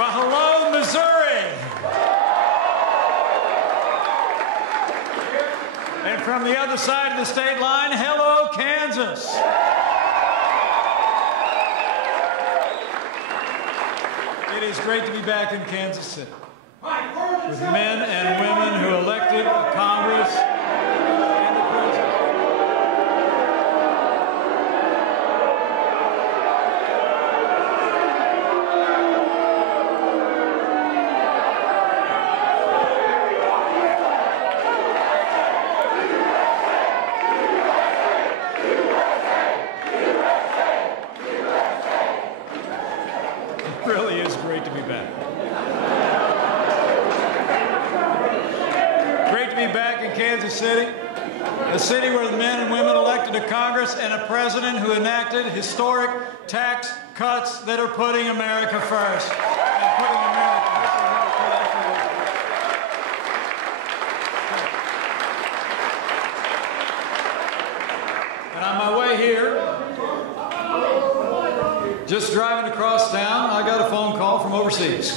Well, hello, Missouri. And from the other side of the state line, hello, Kansas. It is great to be back in Kansas City with men and women who elected a Congress and a president. It really is great to be back. Great to be back in Kansas City, a city where the men and women elected to Congress and a president who enacted historic tax cuts that are putting America first. And putting America And on my way here, just driving across town, I got a phone call from overseas.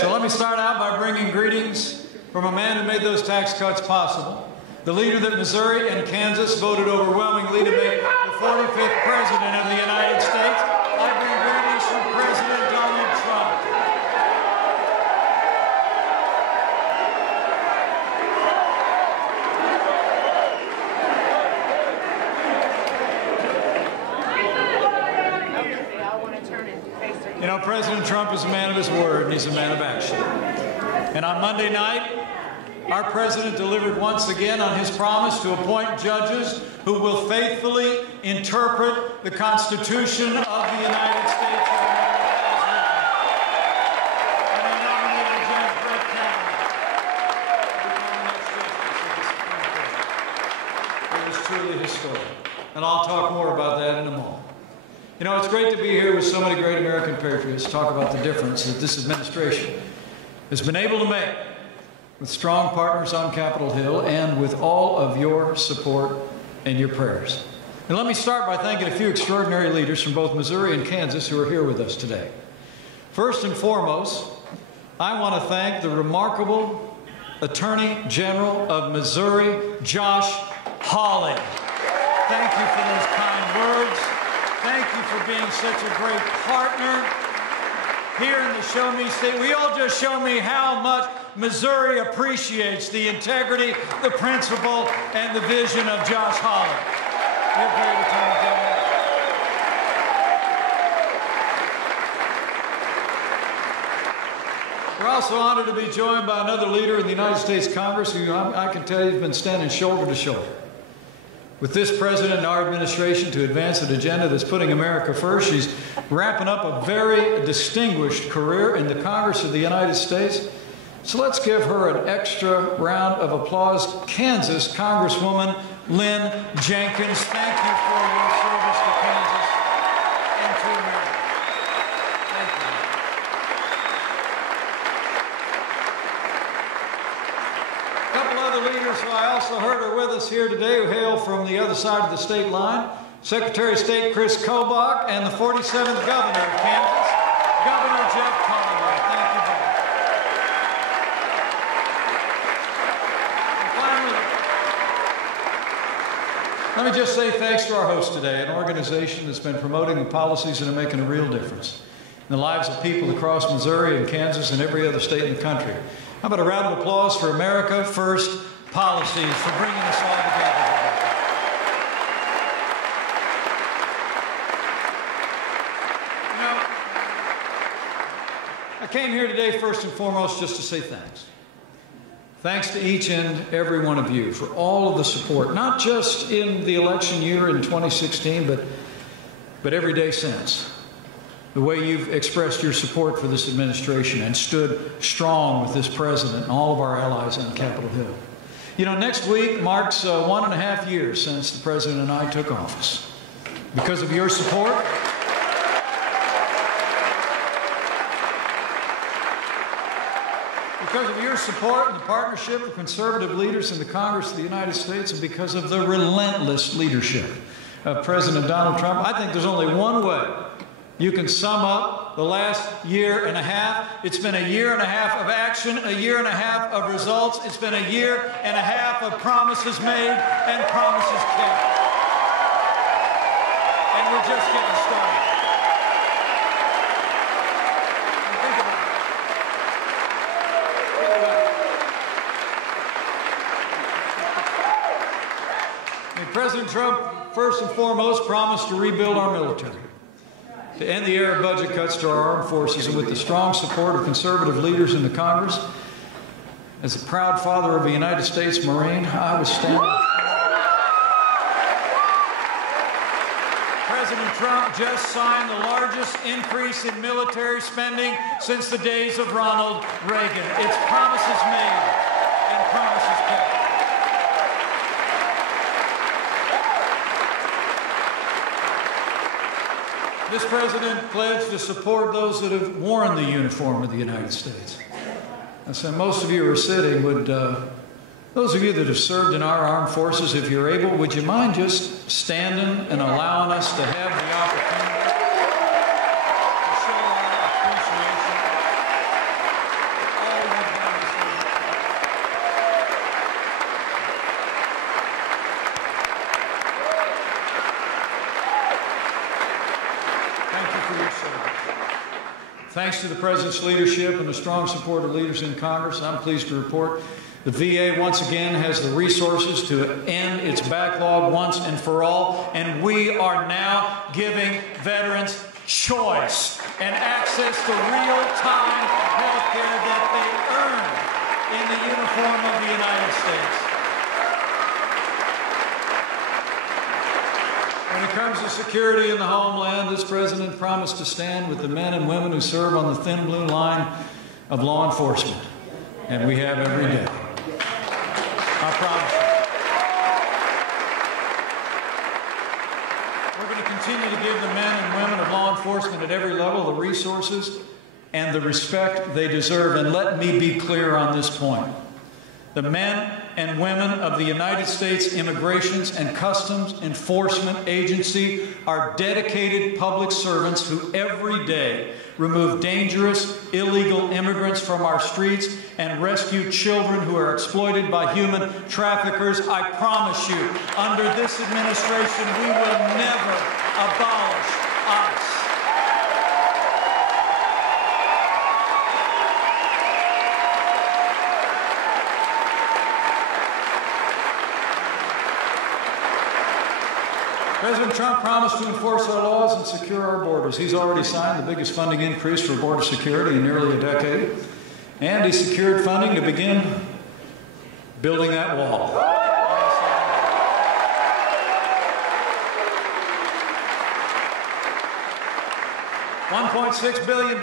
So let me start out by bringing greetings from a man who made those tax cuts possible, the leader that Missouri and Kansas voted overwhelmingly to make the 45th President of the United States. I bring greetings from President Donald Trump. You know, President Trump is a man of his word, and he's a man of action. And on Monday night, our president delivered once again on his promise to appoint judges who will faithfully interpret the Constitution of the United States of America. And he nominated Judge Brett Kavanaugh to become the next justice of the Supreme Court. It was truly historic. And I'll talk more about that in a moment. You know, it's great to be here with so many great American patriots to talk about the difference that this administration has been able to make with strong partners on Capitol Hill and with all of your support and your prayers. And let me start by thanking a few extraordinary leaders from both Missouri and Kansas who are here with us today. First and foremost, I want to thank the remarkable Attorney General of Missouri, Josh Hawley. Thank you for those kind words. Thank you for being such a great partner here in the Show Me State. We all just show me how much Missouri appreciates the integrity, the principle, and the vision of Josh Hawley. You're great, Attorney General. We're also honored to be joined by another leader in the United States Congress who I can tell you has been standing shoulder to shoulder with this president and our administration to advance an agenda that's putting America first. She's wrapping up a very distinguished career in the Congress of the United States. So let's give her an extra round of applause. Kansas Congresswoman Lynn Jenkins, thank you for your service to Kansas and to America. Thank you. A couple other leaders who I also heard are with us here today who hail from the other side of the state line. Secretary of State Chris Kobach and the 47th Governor of Kansas, Governor Jeff Conway. Thank you both. And finally, let me just say thanks to our host today, an organization that's been promoting the policies that are making a real difference in the lives of people across Missouri and Kansas and every other state in the country. How about a round of applause for America First Policies for bringing us all together today. You know, I came here today first and foremost just to say thanks. Thanks to each and every one of you for all of the support, not just in the election year in 2016, but every day since. The way you've expressed your support for this administration and stood strong with this president and all of our allies on Capitol Hill. You know, next week marks 1.5 years since the president and I took office. Because of your support, and the partnership of conservative leaders in the Congress of the United States, and because of the relentless leadership of President Donald Trump, I think there's only one way you can sum up the last year and a half. It's been a year and a half of action, a year and a half of results. It's been a year and a half of promises made and promises kept. And we're just getting started. Think about it. President Trump, first and foremost, promised to rebuild our military, to end the era of budget cuts to our armed forces, and with the strong support of conservative leaders in the Congress, as a proud father of a United States Marine, I was standing. President Trump just signed the largest increase in military spending since the days of Ronald Reagan. It's promises made and promises kept. This president pledged to support those that have worn the uniform of the United States. And so most of you are sitting, those of you that have served in our armed forces, if you're able, would you mind just standing and allowing us to have the opportunity to show our appreciation? All of you Thank you for your service. Thanks to the President's leadership and the strong support of leaders in Congress, I'm pleased to report the VA once again has the resources to end its backlog once and for all, and we are now giving veterans choice and access to real-time health care that they earn in the uniform of the United States. When it comes to security in the homeland, this president promised to stand with the men and women who serve on the thin blue line of law enforcement, and we have every day. I promise you. We're going to continue to give the men and women of law enforcement at every level the resources and the respect they deserve. And let me be clear on this point. The men and women of the United States Immigration and Customs Enforcement Agency are dedicated public servants who every day remove dangerous, illegal immigrants from our streets and rescue children who are exploited by human traffickers. I promise you, under this administration, we will never abolish ICE. President Trump promised to enforce our laws and secure our borders. He's already signed the biggest funding increase for border security in nearly a decade, and he secured funding to begin building that wall. $1.6 billion,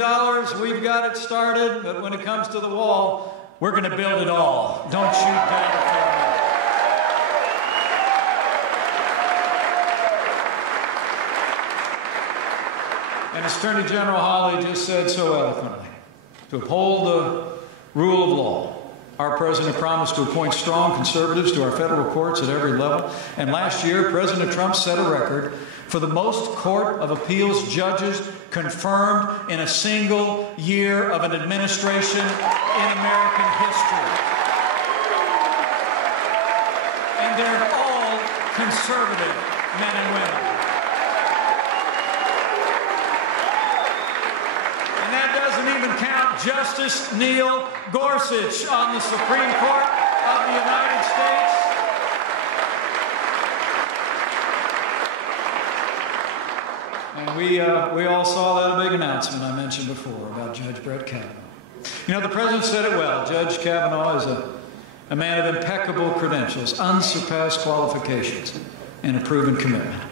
we've got it started, but when it comes to the wall, we're going to build it all. Don't you dare. And as Attorney General Hawley just said so eloquently, to uphold the rule of law, our president promised to appoint strong conservatives to our federal courts at every level. And last year, President Trump set a record for the most Court of Appeals judges confirmed in a single year of an administration in American history. And they're all conservative men and women. And that doesn't even count Justice Neil Gorsuch on the Supreme Court of the United States. And we all saw that big announcement I mentioned before about Judge Brett Kavanaugh. You know, the president said it well. Judge Kavanaugh is a man of impeccable credentials, unsurpassed qualifications, and a proven commitment.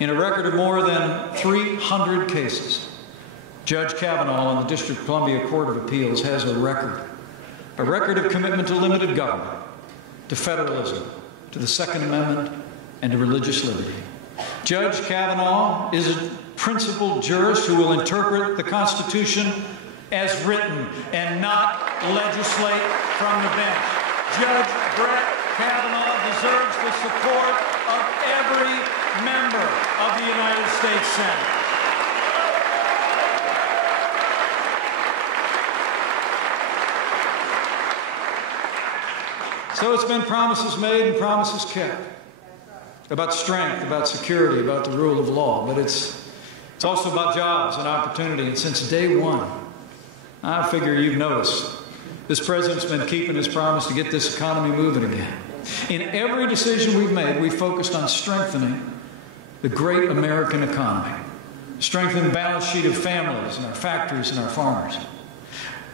In a record of more than 300 cases, Judge Kavanaugh on the District of Columbia Court of Appeals has a record of commitment to limited government, to federalism, to the Second Amendment, and to religious liberty. Judge Kavanaugh is a principled jurist who will interpret the Constitution as written and not legislate from the bench. Judge Brett Kavanaugh deserves the support of every member of the United States Senate. So it's been promises made and promises kept about strength, about security, about the rule of law. But it's also about jobs and opportunity. And since day one, I figure you've noticed, this president's been keeping his promise to get this economy moving again. In every decision we've made, we've focused on strengthening the great American economy, strengthening the balance sheet of families and our factories and our farmers.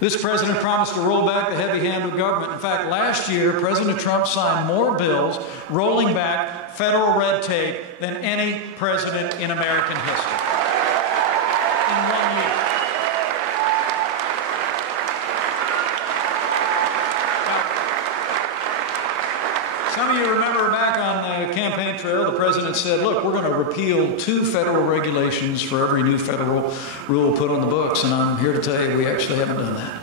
This president promised to roll back the heavy hand of government. In fact, last year, President Trump signed more bills rolling back federal red tape than any president in American history in 1 year. Some of you remember back on the campaign trail, the president said, look, we're going to repeal 2 federal regulations for every new federal rule put on the books. And I'm here to tell you we actually haven't done that.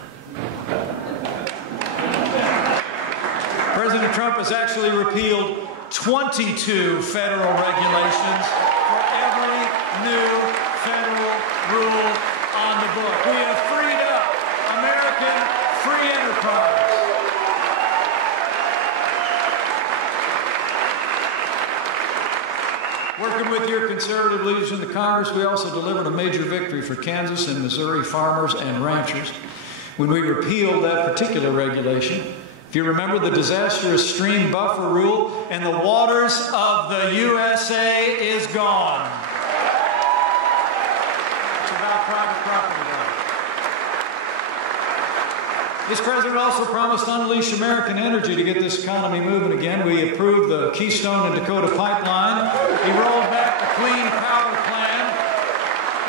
President Trump has actually repealed 22 federal regulations for every new federal rule on the book. We have freed up American free enterprise. Working with your conservative leaders in the Congress, we also delivered a major victory for Kansas and Missouri farmers and ranchers when we repealed that particular regulation. If you remember the disastrous stream buffer rule, and the waters of the USA is gone. It's about private property rights. This president also promised to unleash American energy to get this economy moving again. We approved the Keystone and Dakota pipeline. He rolled back the Clean Power Plan.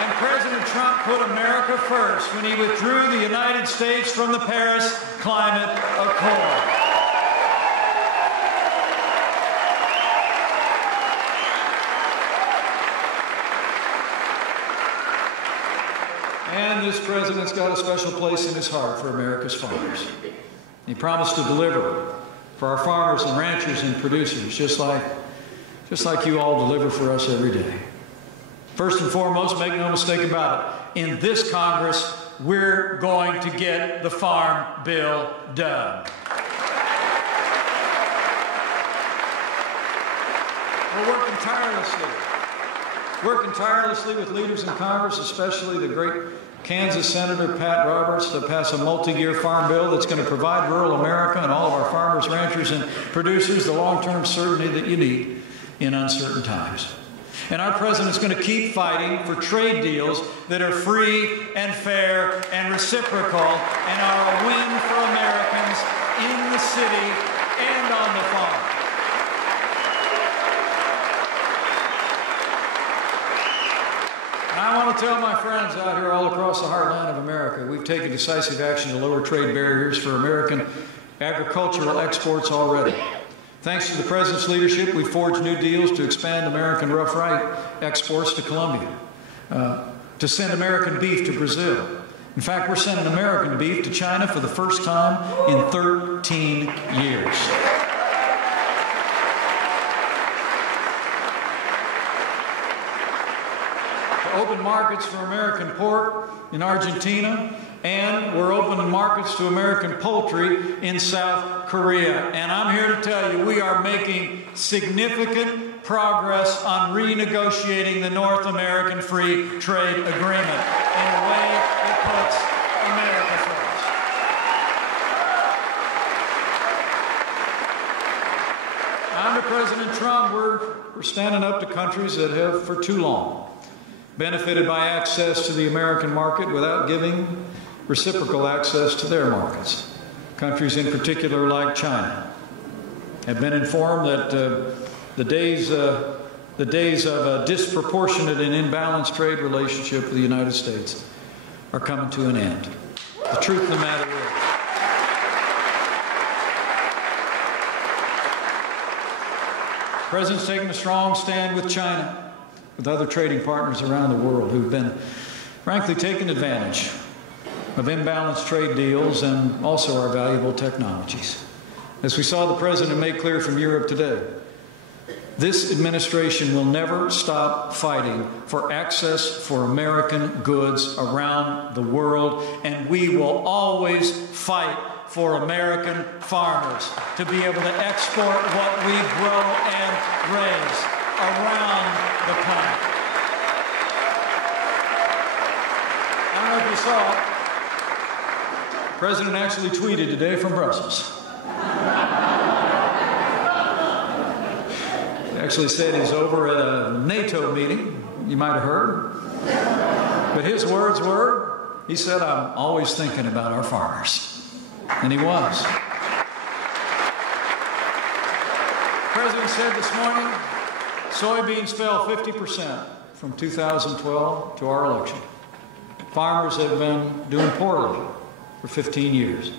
And President Trump put America first when he withdrew the United States from the Paris Climate Accord. And this president's got a special place in his heart for America's farmers. He promised to deliver for our farmers and ranchers and producers, just like you all deliver for us every day. First and foremost, make no mistake about it, in this Congress, we're going to get the Farm Bill done. We're working tirelessly with leaders in Congress, especially the great Kansas Senator Pat Roberts, to pass a multi-year farm bill that's going to provide rural America and all of our farmers, ranchers, and producers the long-term certainty that you need in uncertain times. And our president's going to keep fighting for trade deals that are free and fair and reciprocal and are a win for Americans in the city and on the farm. I want to tell my friends out here all across the heartland of America, we've taken decisive action to lower trade barriers for American agricultural exports already. Thanks to the president's leadership, we forged new deals to expand American rough rice exports to Colombia, to send American beef to Brazil. In fact, we're sending American beef to China for the first time in 13 years. Open markets for American pork in Argentina, and we're opening markets to American poultry in South Korea. And I'm here to tell you, we are making significant progress on renegotiating the North American Free Trade Agreement in a way that puts America first. Under President Trump, we're standing up to countries that have for too long benefited by access to the American market without giving reciprocal access to their markets. Countries in particular like China have been informed that the days of a disproportionate and imbalanced trade relationship with the United States are coming to an end. The truth of the matter is, the President's taking a strong stand with China, with other trading partners around the world who've been, frankly, taking advantage of imbalanced trade deals and also our valuable technologies. As we saw the President make clear from Europe today, this administration will never stop fighting for access for American goods around the world, and we will always fight for American farmers to be able to export what we grow and raise around the planet. I don't know if you saw it. The President actually tweeted today from Brussels. He actually said he's over at a NATO meeting, you might have heard. But his words were, he said, "I'm always thinking about our farmers." And he was. The President said this morning, soybeans fell 50% from 2012 to our election. Farmers have been doing poorly for 15 years.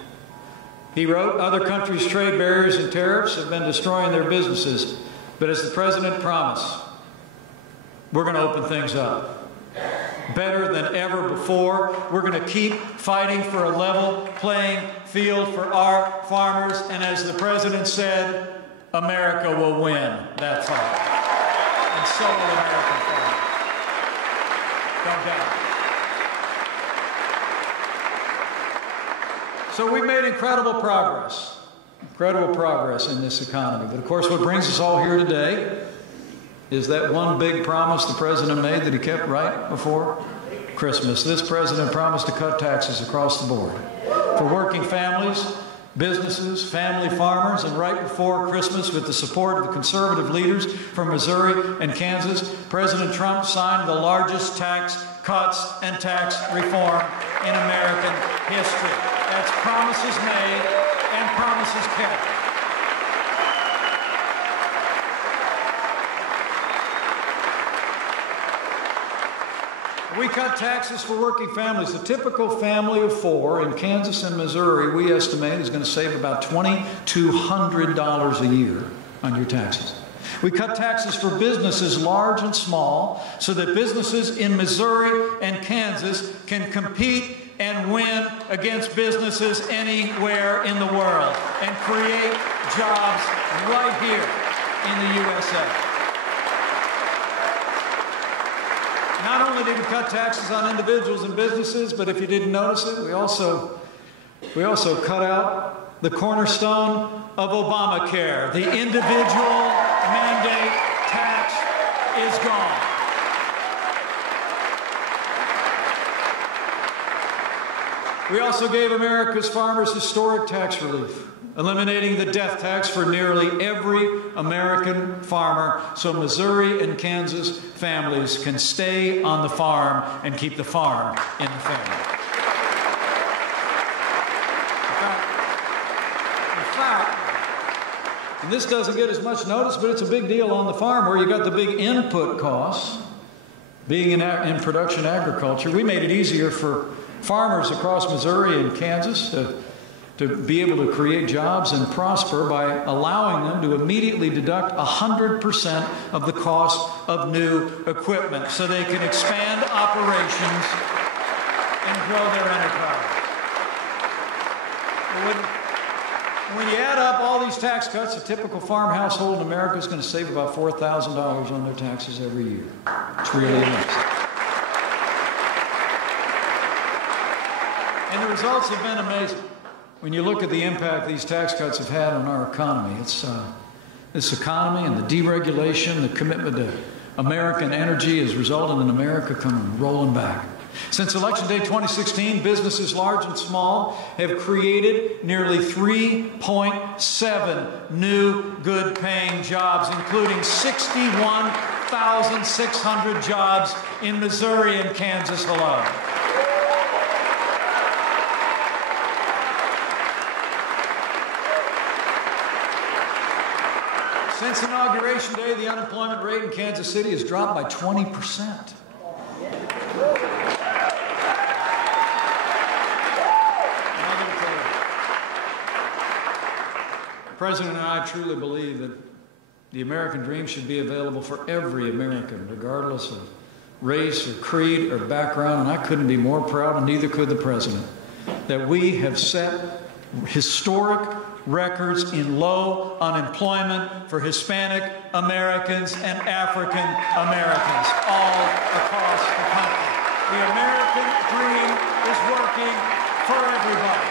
He wrote, other countries' trade barriers and tariffs have been destroying their businesses. But as the President promised, we're going to open things up. Better than ever before. We're going to keep fighting for a level playing field for our farmers. And as the President said, America will win that fight. And so will American farmers. Don't doubt it. So we've made incredible progress in this economy. But of course, what brings us all here today is that one big promise the President made that he kept right before Christmas. This President promised to cut taxes across the board for working families, businesses, family farmers, and right before Christmas, with the support of the conservative leaders from Missouri and Kansas, President Trump signed the largest tax cuts and tax reform in American history. That's promises made and promises kept. We cut taxes for working families. The typical family of four in Kansas and Missouri, we estimate, is going to save about $2,200 a year on your taxes. We cut taxes for businesses large and small so that businesses in Missouri and Kansas can compete and win against businesses anywhere in the world and create jobs right here in the USA. Not only did we cut taxes on individuals and businesses, but if you didn't notice it, we also cut out the cornerstone of Obamacare. The individual mandate tax is gone. We also gave America's farmers historic tax relief, eliminating the death tax for nearly every American farmer so Missouri and Kansas families can stay on the farm and keep the farm in the family. In fact, and this doesn't get as much notice, but it's a big deal on the farm where you got the big input costs. Being in production agriculture, we made it easier for farmers across Missouri and Kansas to be able to create jobs and prosper by allowing them to immediately deduct 100% of the cost of new equipment so they can expand operations and grow their enterprise. When you add up all these tax cuts, a typical farm household in America is going to save about $4,000 on their taxes every year. It's really amazing. And the results have been amazing. When you look at the impact these tax cuts have had on our economy, this economy and the deregulation, the commitment to American energy has resulted in America coming rolling back. Since Election Day 2016, businesses large and small have created nearly 3.7 new good-paying jobs, including 61,600 jobs in Missouri and Kansas alone. Since Inauguration Day, the unemployment rate in Kansas City has dropped by 20%. The President and I truly believe that the American dream should be available for every American, regardless of race or creed or background, and I couldn't be more proud, and neither could the President, that we have set historic records in low unemployment for Hispanic Americans and African Americans all across the country. The American dream is working for everybody.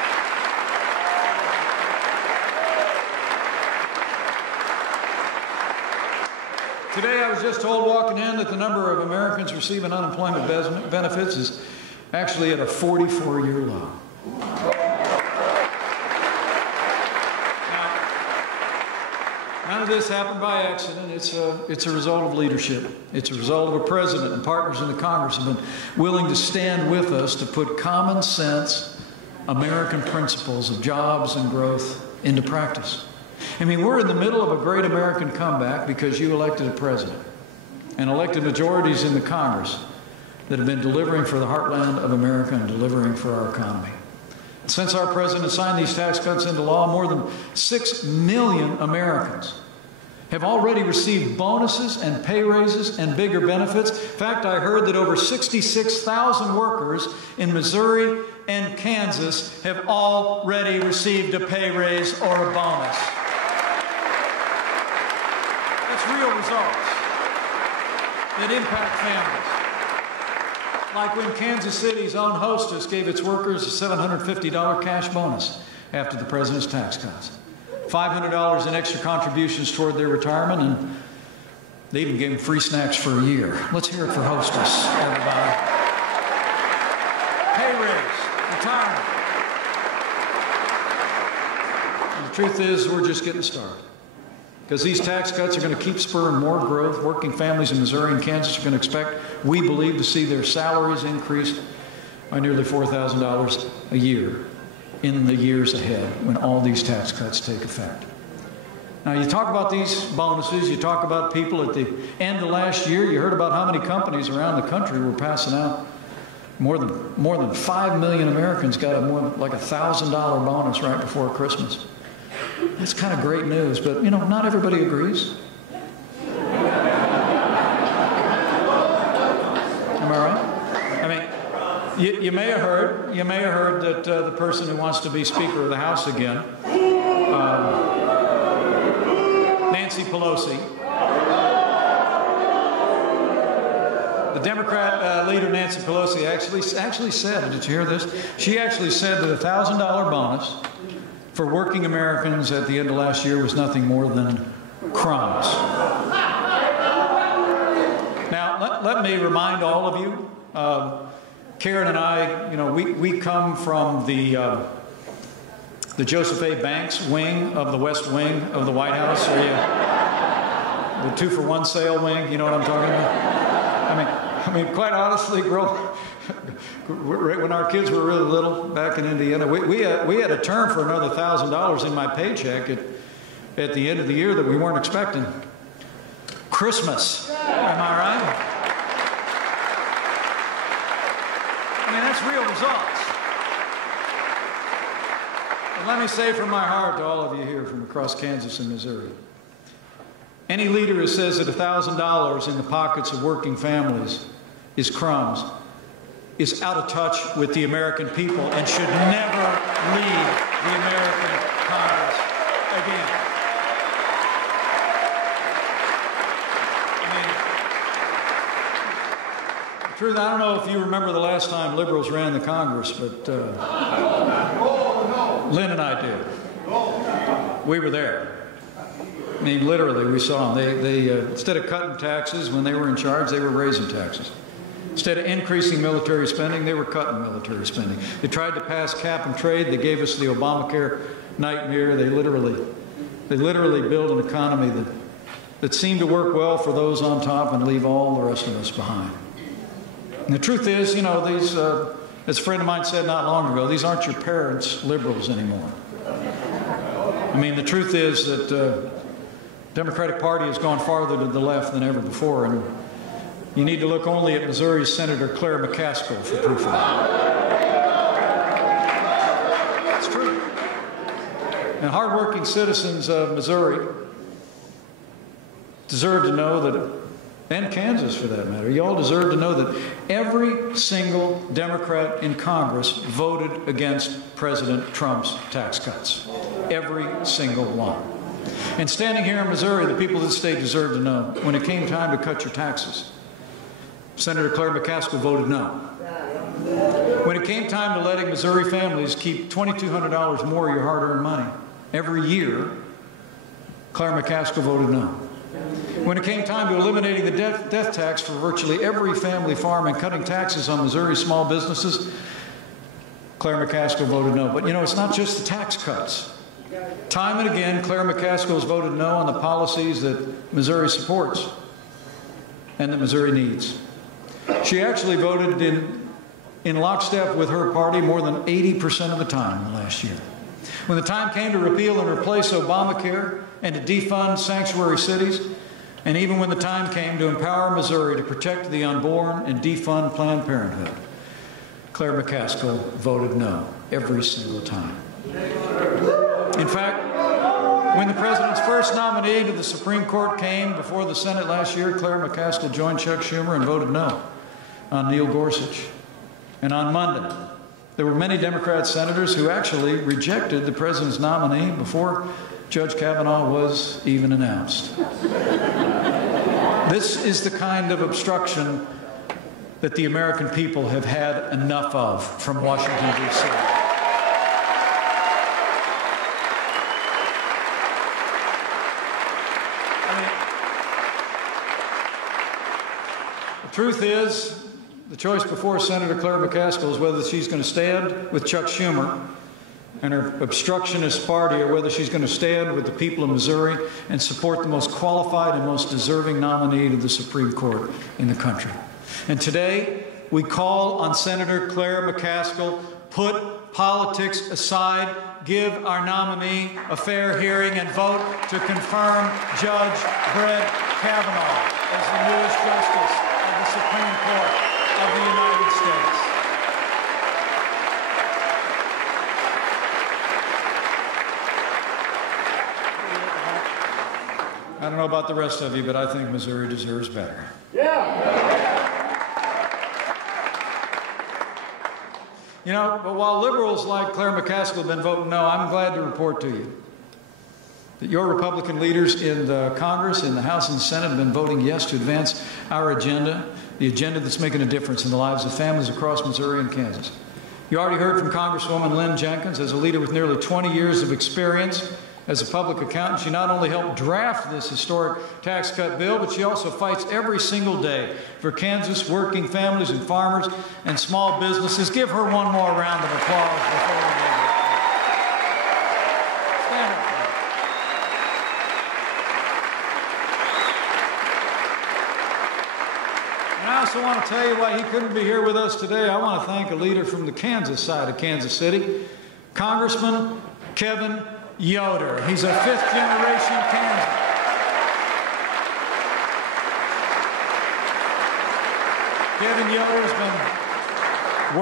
Today I was just told walking in that the number of Americans receiving unemployment benefits is actually at a 44-year low. None of this happened by accident. It's a result of leadership. It's a result of a president and partners in the Congress have been willing to stand with us to put common sense American principles of jobs and growth into practice. I mean, we're in the middle of a great American comeback because you elected a president and elected majorities in the Congress that have been delivering for the heartland of America and delivering for our economy. Since our president signed these tax cuts into law, more than 6 million Americans have already received bonuses and pay raises and bigger benefits. In fact, I heard that over 66,000 workers in Missouri and Kansas have already received a pay raise or a bonus. That's real results that impact families. Like when Kansas City's own Hostess gave its workers a $750 cash bonus after the president's tax cuts. $500 in extra contributions toward their retirement, and they even gave them free snacks for a year. Let's hear it for Hostess, everybody. Pay raise, retirement. And the truth is, we're just getting started. Because these tax cuts are going to keep spurring more growth. Working families in Missouri and Kansas are going to expect, we believe, to see their salaries increased by nearly $4,000 a year in the years ahead when all these tax cuts take effect. Now, you talk about these bonuses, you talk about people at the end of last year, you heard about how many companies around the country were passing out. More than 5 million Americans got a more like $1,000 bonus right before Christmas. That's kind of great news, but, you know, not everybody agrees. Am I right? I mean, you may have heard that the person who wants to be Speaker of the House again, Nancy Pelosi, the Democrat leader Nancy Pelosi actually said, did you hear this? She actually said that a $1,000 bonus for working Americans at the end of last year was nothing more than crumbs. Now, let me remind all of you, Karen and I, you know, we come from the Joseph A. Banks wing of the West Wing of the White House, or the 2-for-1 sale wing. You know what I'm talking about? I mean, quite honestly, when our kids were really little back in Indiana, we had a term for another $1,000 in my paycheck at the end of the year that we weren't expecting. Christmas. Am I right? I mean, that's real results. And let me say from my heart to all of you here from across Kansas and Missouri, any leader who says that $1,000 in the pockets of working families is crumbs is out of touch with the American people and should never lead the American Congress again. I mean, the truth, I don't know if you remember the last time liberals ran the Congress, but Lynn and I did. We were there. I mean, literally, we saw them. They instead of cutting taxes when they were in charge, they were raising taxes. Instead of increasing military spending, they were cutting military spending. They tried to pass cap and trade. They gave us the Obamacare nightmare. They literally built an economy that seemed to work well for those on top and leave all the rest of us behind. And the truth is, you know, these, as a friend of mine said not long ago, these aren't your parents' liberals anymore. I mean, the truth is that the Democratic Party has gone farther to the left than ever before, and you need to look only at Missouri's Senator Claire McCaskill for proof of that. It's true. And hardworking citizens of Missouri deserve to know that, and Kansas for that matter, you all deserve to know that every single Democrat in Congress voted against President Trump's tax cuts. Every single one. And standing here in Missouri, the people of the state deserve to know, when it came time to cut your taxes, Senator Claire McCaskill voted no. When it came time to letting Missouri families keep $2,200 more of your hard-earned money every year, Claire McCaskill voted no. When it came time to eliminating the death tax for virtually every family farm and cutting taxes on Missouri small businesses, Claire McCaskill voted no. But you know, it's not just the tax cuts. Time and again, Claire McCaskill has voted no on the policies that Missouri supports and that Missouri needs. She actually voted in lockstep with her party more than 80% of the time last year. When the time came to repeal and replace Obamacare and to defund sanctuary cities, and even when the time came to empower Missouri to protect the unborn and defund Planned Parenthood, Claire McCaskill voted no every single time. In fact, when the president's first nominee to the Supreme Court came before the Senate last year, Claire McCaskill joined Chuck Schumer and voted no on Neil Gorsuch. And on Monday, there were many Democrat senators who actually rejected the president's nominee before Judge Kavanaugh was even announced. This is the kind of obstruction that the American people have had enough of from Washington, D.C. The truth is, the choice before Senator Claire McCaskill is whether she's going to stand with Chuck Schumer and her obstructionist party, or whether she's going to stand with the people of Missouri and support the most qualified and most deserving nominee to the Supreme Court in the country. And today, we call on Senator Claire McCaskill, put politics aside, give our nominee a fair hearing, and vote to confirm Judge Brett Kavanaugh as the newest justice of the Supreme Court of the United States. I don't know about the rest of you, but I think Missouri deserves better. Yeah. You know, but while liberals like Claire McCaskill have been voting no, I'm glad to report to you that your Republican leaders in the Congress, in the House and the Senate, have been voting yes to advance our agenda, the agenda that's making a difference in the lives of families across Missouri and Kansas. You already heard from Congresswoman Lynn Jenkins. As a leader with nearly 20 years of experience as a public accountant, she not only helped draft this historic tax cut bill, but she also fights every single day for Kansas working families and farmers and small businesses. Give her one more round of applause before we leave it. Stand up, please. And I also want to tell you why he couldn't be here with us today. I want to thank a leader from the Kansas side of Kansas City, Congressman Kevin Yoder. He's a fifth-generation Kansan. Kevin Yoder has been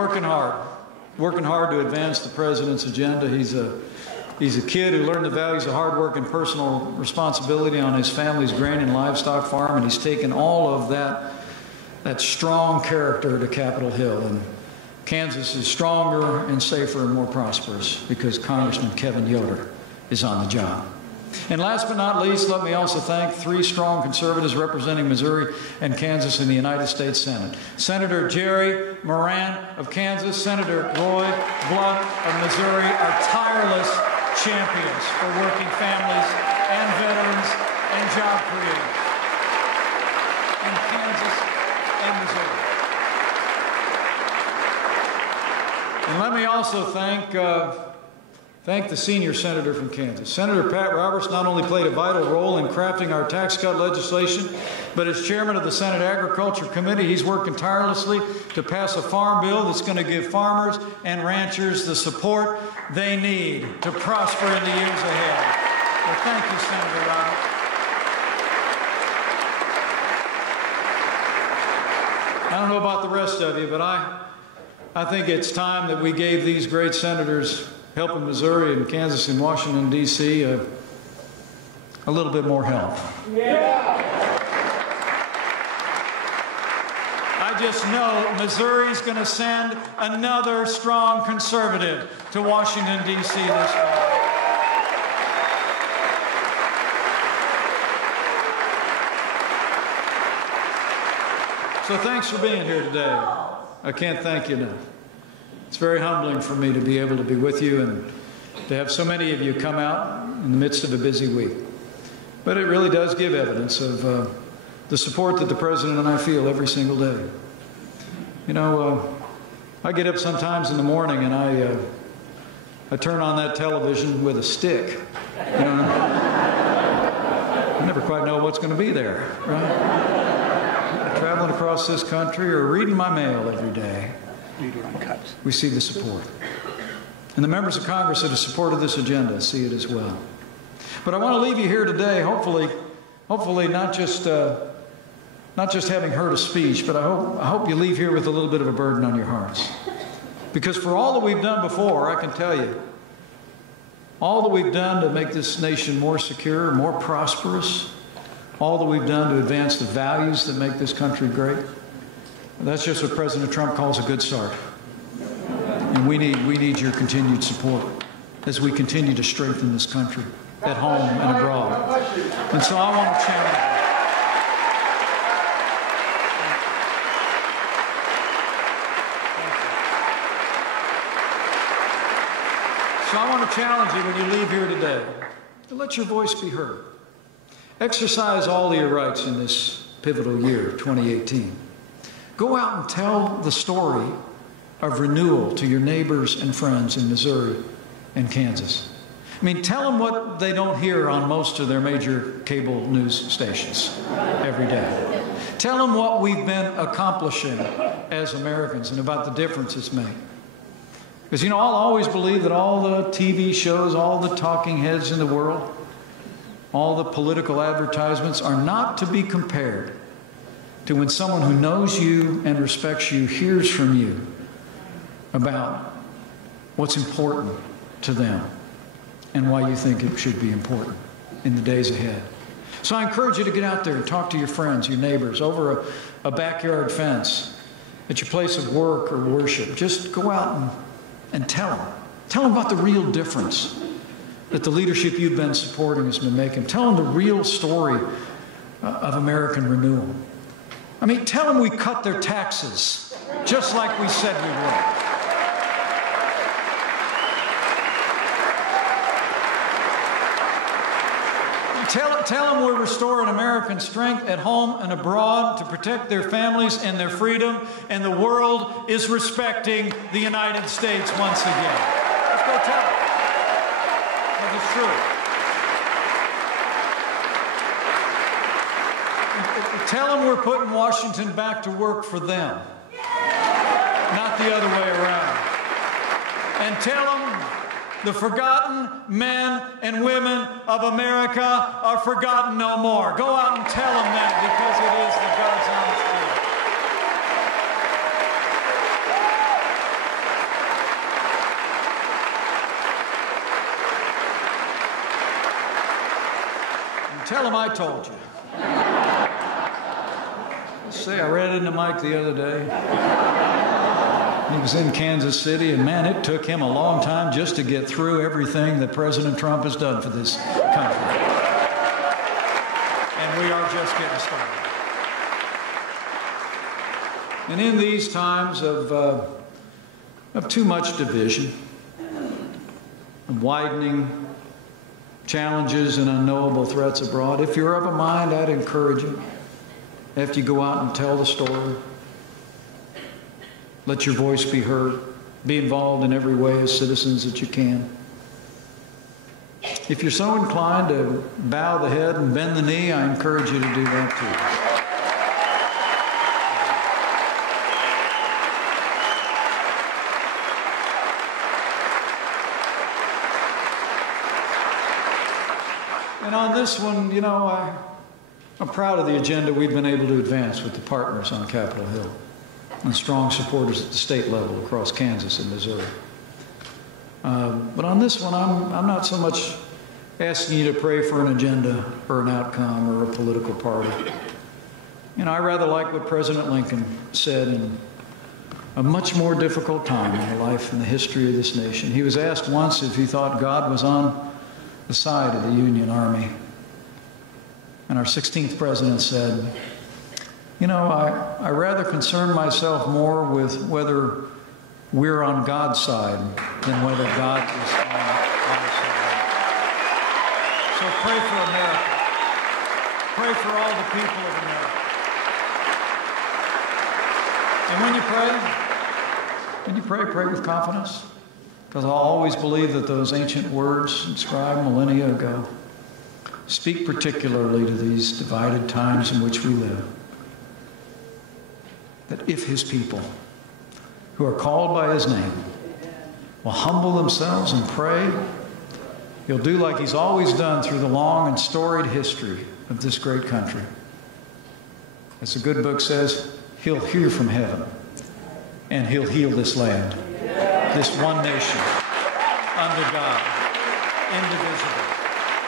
working hard to advance the president's agenda. He's a kid who learned the values of hard work and personal responsibility on his family's grain and livestock farm, and he's taken all of that strong character to Capitol Hill. And Kansas is stronger and safer and more prosperous because Congressman Kevin Yoder is on the job. And last but not least, let me also thank three strong conservatives representing Missouri and Kansas in the United States Senate. Senator Jerry Moran of Kansas, Senator Roy Blunt of Missouri are tireless champions for working families and veterans and job creators in Kansas and Missouri. And let me also thank the senior senator from Kansas. Senator Pat Roberts not only played a vital role in crafting our tax cut legislation, but as chairman of the Senate Agriculture Committee, he's working tirelessly to pass a farm bill that's going to give farmers and ranchers the support they need to prosper in the years ahead. Well, thank you, Senator Roberts. I don't know about the rest of you, but I think it's time that we gave these great senators helping Missouri and Kansas and Washington, D.C. a little bit more help. Yeah. I just know Missouri's going to send another strong conservative to Washington, D.C. this fall. So thanks for being here today. I can't thank you enough. It's very humbling for me to be able to be with you and to have so many of you come out in the midst of a busy week. But it really does give evidence of the support that the President and I feel every single day. You know, I get up sometimes in the morning and I turn on that television with a stick. You know, I never quite know what's going to be there, right? Traveling across this country or reading my mail every day, we see the support. And the members of Congress that have supported this agenda see it as well. But I want to leave you here today, hopefully not just having heard a speech, but I hope you leave here with a little bit of a burden on your hearts. Because for all that we've done before, I can tell you, all that we've done to make this nation more secure, more prosperous, all that we've done to advance the values that make this country great, that's just what President Trump calls a good start. And we need your continued support as we continue to strengthen this country at home and abroad. And so I want to challenge you. So I want to challenge you when you leave here today to let your voice be heard. Exercise all of your rights in this pivotal year, 2018. Go out and tell the story of renewal to your neighbors and friends in Missouri and Kansas. I mean, tell them what they don't hear on most of their major cable news stations every day. Tell them what we've been accomplishing as Americans and about the difference it's made. Because, you know, I'll always believe that all the TV shows, all the talking heads in the world, all the political advertisements are not to be compared to when someone who knows you and respects you hears from you about what's important to them and why you think it should be important in the days ahead. So I encourage you to get out there and talk to your friends, your neighbors, over a backyard fence, at your place of work or worship. Just go out and tell them. Tell them about the real difference that the leadership you've been supporting has been making. Tell them the real story of American renewal. I mean, tell them we cut their taxes just like we said we would. Tell them we're restoring American strength at home and abroad to protect their families and their freedom, and the world is respecting the United States once again. Let's go tell them. Because it's true. Tell them we're putting Washington back to work for them, not the other way around. And tell them the forgotten men and women of America are forgotten no more. Go out and tell them that, because it is the God's honest truth. And tell them I told you. Let's say I ran into Mike the other day. He was in Kansas City, and man, it took him a long time just to get through everything that President Trump has done for this country. And we are just getting started. And in these times of too much division, widening challenges and unknowable threats abroad, if you're of a mind, I'd encourage you, after you go out and tell the story, let your voice be heard. Be involved in every way as citizens that you can. If you're so inclined to bow the head and bend the knee, I encourage you to do that too. And on this one, you know, I'm proud of the agenda we've been able to advance with the partners on Capitol Hill and strong supporters at the state level across Kansas and Missouri. But on this one, I'm not so much asking you to pray for an agenda or an outcome or a political party. You know, I rather like what President Lincoln said in a much more difficult time in the life and the history of this nation. He was asked once if he thought God was on the side of the Union Army. And our 16th president said, you know, I rather concern myself more with whether we're on God's side than whether God is on our side. So pray for America. Pray for all the people of America. And when you pray with confidence. Because I always believe that those ancient words inscribed millennia ago speak particularly to these divided times in which we live. That if his people, who are called by his name, will humble themselves and pray, he'll do like he's always done through the long and storied history of this great country. As the good book says, he'll hear from heaven and he'll heal this land, this one nation, under God, indivisible,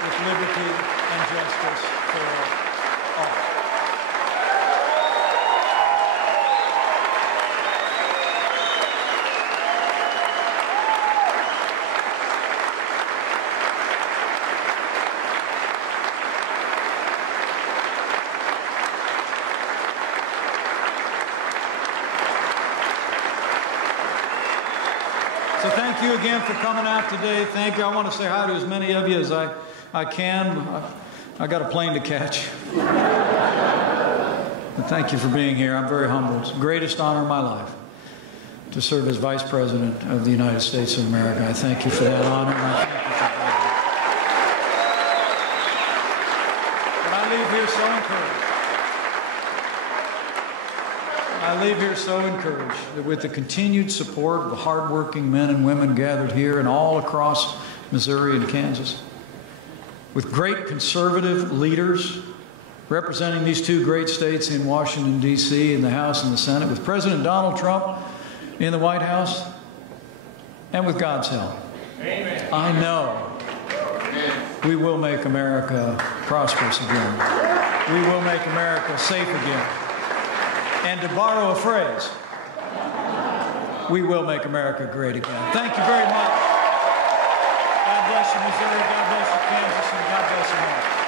with liberty and justice for all. So thank you again for coming out today. Thank you. I want to say hi to as many of you as I can. I got a plane to catch. But thank you for being here. I'm very humbled. It's the greatest honor of my life to serve as Vice President of the United States of America. I thank you for that honor. And I thank you for being here. But I leave here so encouraged. I leave here so encouraged that with the continued support of the hardworking men and women gathered here and all across Missouri and Kansas, with great conservative leaders representing these two great states in Washington, D.C., in the House and the Senate, with President Donald Trump in the White House, and with God's help, amen, I know we will make America prosperous again. We will make America safe again. And to borrow a phrase, we will make America great again. Thank you very much. God bless you, Missouri. God bless you, Kansas. And God bless America.